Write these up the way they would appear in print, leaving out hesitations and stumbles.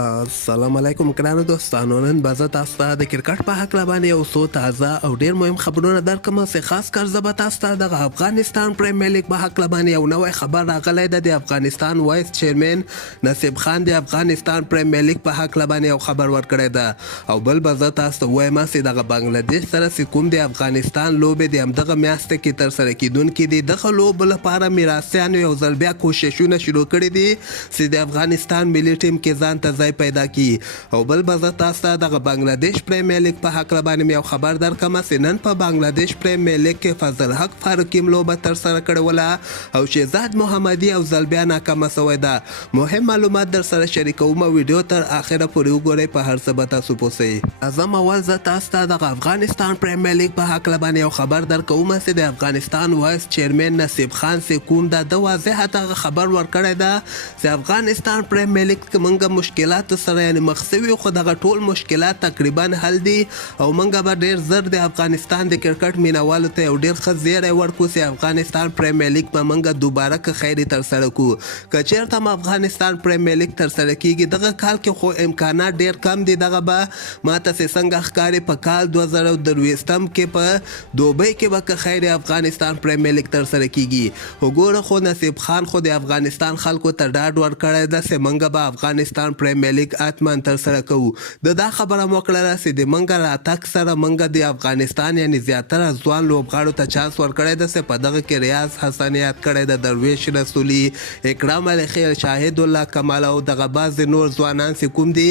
السلام علیکم ګرانو دوستانو. نن به زه تاسو ته د کرکټ په هکله باندې یو څو تازه او ډېر مهم خبرونه درکړم چې خاص کر زه به تاسو ته دغه افغانستان پریمیر لیګ په هکله باندې یو نوی خبر راغلی ده. د افغانستان وایس چیرمن نصیب خان د افغانستان پریمیر لیګ په هکله باندې یو خبر ورکړی ده او بل به زه تاسو ته وایم چې دغه بنګلادیش سره چې کوم د افغانستان لوبې د همدغه میاشتې کې ترسره کیدونکي دي، دغه لوبو لپاره میراثیانو یو ځل بیا کوششونه شروع کړي دي چې د افغانستان ملي ټیم کې ځان ته پیدا کی. او بل به زه تاسو ته دغه بنګلادیش پریمیر لیګ په هکله باندې یو خبر درکړم چې نن په بنګلادیش پریمیر لیګ کې فضل حق فاروقي لوبه ترسره کړې وله او شهزاد محمدي او ځل بیا ناکامه شوې ده. مهم معلومات در سره شریکوم، ویډیو تر اخره پورې وګورئ، په هر څه به تاسو پوهیږئ. اعظم اول زه تاسو ته دغه افغانستان پریمیر لیګ په هکله باندې یو خبر درکوم چې د افغانستان وایس چیرمن نصیب خان چې کوم د واضح دغه خبر ورکړی ده چې افغانستان پریمیر لیګ کې موږ مشکلات سره یعنی مخ شوي، خو دغه ټول مشکلات تقریبا حل دي او موږ به ډېر زر د افغانستان د کرکټ مینوالو ته یو ډېر ښه زیری ورکړو چې افغانستان پریمیر لیګ به موږ دوباره که خیر ترسره کړو. که چېرته هم افغانستان پریمیر لیګ ترسره کیږي دغه کال کې، خو امکانات ډېر کم دي. دغه به ماته چې څنګه ښکاري په کال 2023 کې په دوبۍ کې به که خیر افغانستان پریمیر لیګ ترسره کیږي. وګوره خو نصیب خان خو د افغانستان خلکو ته ډاډ ورکړی ده چې موږ به افغانستان پریمیر لیګ اتمن ترسره کوو. دا خبره مو کړله چې د موږ راتګ سره موږ د افغانستان یعنی زیاتره ځوان لوبغاړو ته چانس ورکړی ده چې په دغه کې ریاض حسن یاد کړی ده، درویش رسولي، اکرام علی خیل، شاهد الله کمال او دغه بعضې نور ځوانان چې کوم دي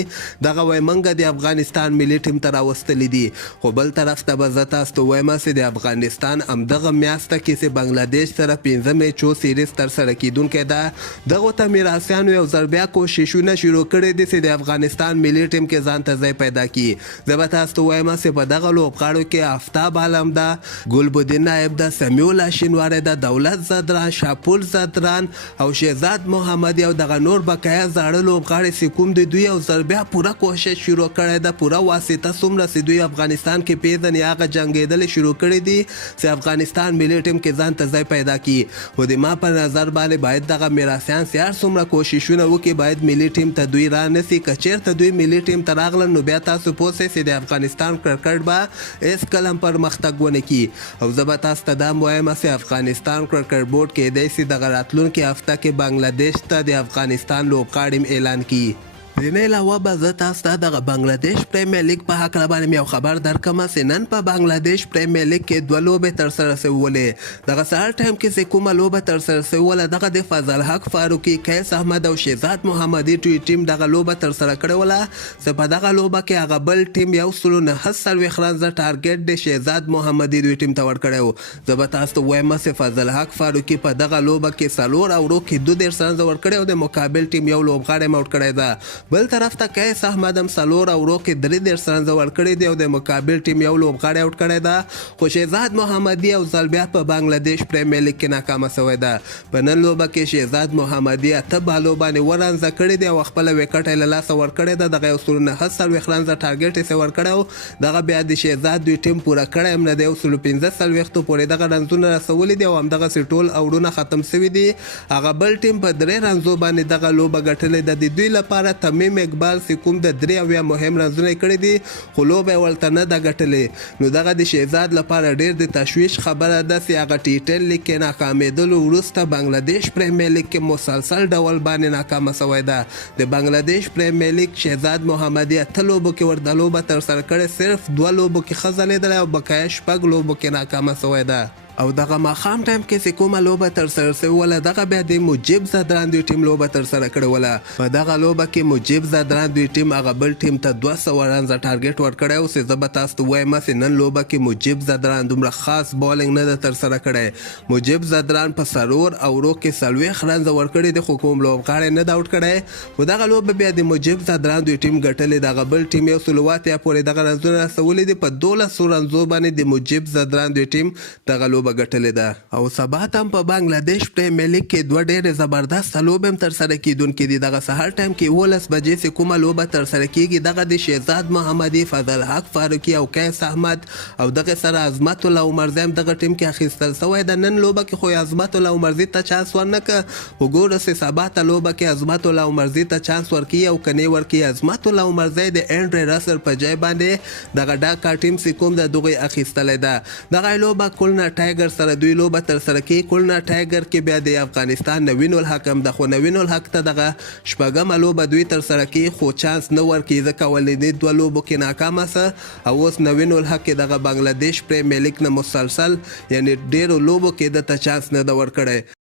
دغه وایي موږ د افغانستان ملي ټیم ته راوستلي دي. خو بل طرف ته به زه تاسو ته وایم چې د افغانستان همدغه میاشته کې چې بنګلادیش سره 15 میچو سیریز ترسره کیدونکی ده، دغو ته میراثیانو یو ځل بیا کوششونه شروع کړي دي چې د افغانستان ملي ټیم کې ځان ته ځای پیدا کړي. زه به تاسو ته وایم چې په دغه لوبغاړو کې آفتاب عالم ده، ګلبدین نایب ده، سمیع الله شینواری ده، دولت زدران، شاپور زدران او شهزاد محمدي او دغه نور بقایا زاړه لوبغاړي چې کوم دي، دوی یو ځل بیا پوره کوشش شروع کړی ده، پوره واسطه څومره چې دوی افغانستان کې پیژني هغه جنګېدل شروع کړي دي چې افغانستان ملي ټیم کې ځان ته ځای پیدا کړي. خو د ما په نظر باندې باید دغه میراثیان چې هر څومره کوششونه وکړي باید ملي ټیم ته دوی رانسي. که چېرته دوی ملي ټیم ته راغلل نو بیا تاسو پوه شئ چې د افغانستان کرکټ به هېڅکله هم پرمختګ ونه کړي. او زه به تاسو ته دا هم وایم چې افغانستان کرکټ بورډ کیدای شي دغه راتلونکې هفته کې بنګلادیش ته د افغانستان لوبغاړي اعلان کړي. دې علاوه به زه تاسو ته دغه بنګلادیش پریمیر لیګ په هکله باندې یو خبر درکړم چې نن په بنګلادیش پریمیر لیګ کې 2 لوبې ترسره شوې. دغه سهار ټایم کې چې کومه لوبه ترسره شوې دغه د فضل حق فاروقي، قیس احمد او شهزاد محمدي ټیم دغه لوبه ترسره کړې وله چې په دغه لوبه کې هغه بل ټیم 149 رنزه ټارګټ د شهزاد محمدي دوی ټیم ته ورکړی و. زه به تاسو ته وایم چې فضل حق فاروقي په دغه لوبه کې 4 اوورو کې 32 رنزه ورکړی او د مقابل ټیم یو لوبغاړی موټ کړی ده. بل طرف ته قیس احمد هم 4 اوورو کې 33 رنزه ورکړي دي او د مقابل ټیم یو لوبغاړی آوټ کړی ده. خو شهزاد محمدي او ځل بیا په بنګلادیش پریمیر لیګ کې ناکامه شوی ده. په نن لوبه کې شهزاد محمدي 8 بالو باندې 1 رنزه کړي دي او خپله وکټ یې له لاسه ورکړی ده. دغه 149 رنزه ټارګټ یې ورکړی او دغه بیا د شهزاد دوی ټیم پوره کړی هم نه دی. 115 پورې دغه رنزونه رسولي دي او همدغسې ټول اوړونه ختم شوي دي. هغه بل ټیم په 3 رنزو باندې دغه لوبه ګټلې ده. د دوی لپاره تمیم اقبال چې کوم د 3 مهم رنزونه یې کړي دي خو لوبه یې ورته نه ده ګټلې. نو دغه د شهزاد لپاره ډېر د تشویش خبره ده چې هغه T10 لیګ کې ناکامېدلو وروسته بنګلادیش پریمیر لیګ کې مسلسل ډول باندې ناکامه شوی ده. د بنګلادیش پریمیر لیګ شهزاد محمدي 8 لوبو کې ورته لوبه ترسره کړې، صرف 2 لوبو کې ښه ځلېدلی او بقایا 6 لوبو کې ناکامه شوی ده. او دغه ماښام ټایم کې چې کومه لوبه ترسره شوې دغه بیا د مجیب زدران دوی ټیم لوبه ترسره کړې وله. په دغه لوبه کې مجیب زدران دوی ټیم هغه بل ټیم ته 200 رنزه ټارګټ ورکړی او چې زه به تاسو ته وایم چې نن لوبه کې مجیب زدران دومره خاص بالینګ نه ده ترسره کړی. مجیب زدران په 4 اوورو کې 40 رنزه ورکړي دي خو کوم لوبغاړی نه ده آوټ کړی. خو دغه لوبه بیا د مجیب زدران دوی ټیم ګټلې. دغه بل ټیم 108 پورې دغه رنزونه رسولي دي. په 12 رنزو باندې د مجیب زدران دوی ټیم دغه لوبه لوبه ګټلې ده او سبا ته هم په بنګلادیش پریمیر لیګ کې دوه ډېرې زبردسته لوبې هم ترسره کیدونکې دي. دغه سهار ټایم کې 11 بجې چې کومه لوبه ترسره کیږي دغه د شهزاد محمدي، فضل حق فاروقي او قیس احمد او دغه سره عظمت الله عمرزی هم دغه ټیم کې اخیستل سوی د نن لوبه کې خو عظمت الله عمرزی ته چانس ورنکه. وګوره چې سبا ته لوبه کې عظمت الله عمرزی ته چانس ورکي او کني ورکي عظمت الله عمرزی د انډری راسل په ځای باندې دغه ډاکا ټیم چې کوم د دغه اخیستلې ده. دغه لوبه کولنا ټایګر سره دوی لوبه ترسره کوي. کولنا ټایګر کې بیا د افغانستان نوین الحق هم د خو نوین الحق ته دغه شپږمه لوبه دوی ترسره کوي خو چانس نه ورکوي ځکه ولې دوه لوبو کې ناکامه سه او اوس نوین الحق کې دغه بنګلادیش پریمیر لیګ نه مسلسل یعنی ډېرو لوبو کې د ته چانس نه ده ورکړی.